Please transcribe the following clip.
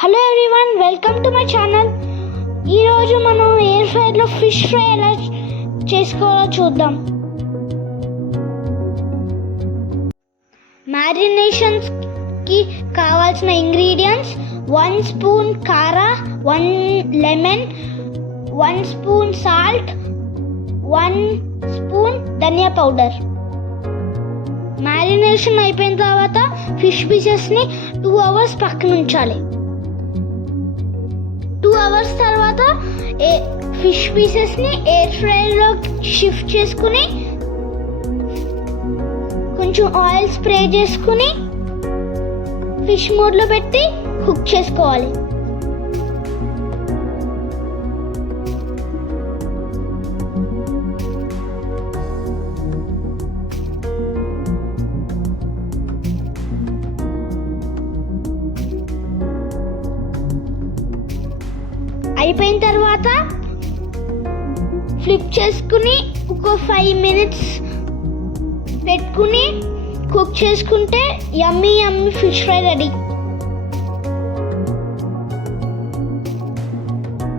Hello everyone, welcome to my channel. ఈరోజు మనం ఎయిర్ ఫ్రైలో ఫిష్ ఫ్రై ఎలా చేసుకోవాలో చూద్దాం. మ్యారినేషన్స్కి కావాల్సిన ఇంగ్రీడియంట్స్: 1 స్పూన్ కారా, 1 లెమన్, 1 స్పూన్ సాల్ట్, 1 స్పూన్ ధనియా పౌడర్. మ్యారినేషన్ అయిపోయిన తర్వాత ఫిష్ పీసెస్ని 2 అవర్స్ పక్కన ఉంచాలి. 2 అవర్స్ తర్వాత ఫిష్ పీసెస్ని ఎయిర్ ఫ్రైలో షిఫ్ట్ చేసుకుని కొంచెం ఆయిల్ స్ప్రే చేసుకుని ఫిష్ మోడ్లో పెట్టి కుక్ చేసుకోవాలి. అయిపోయిన తర్వాత ఫ్లిప్ చేసుకుని ఒక 5 మినిట్స్ పెట్టుకుని కుక్ చేసుకుంటే యమ్మీ ఫిష్ ఫ్రై రెడీ.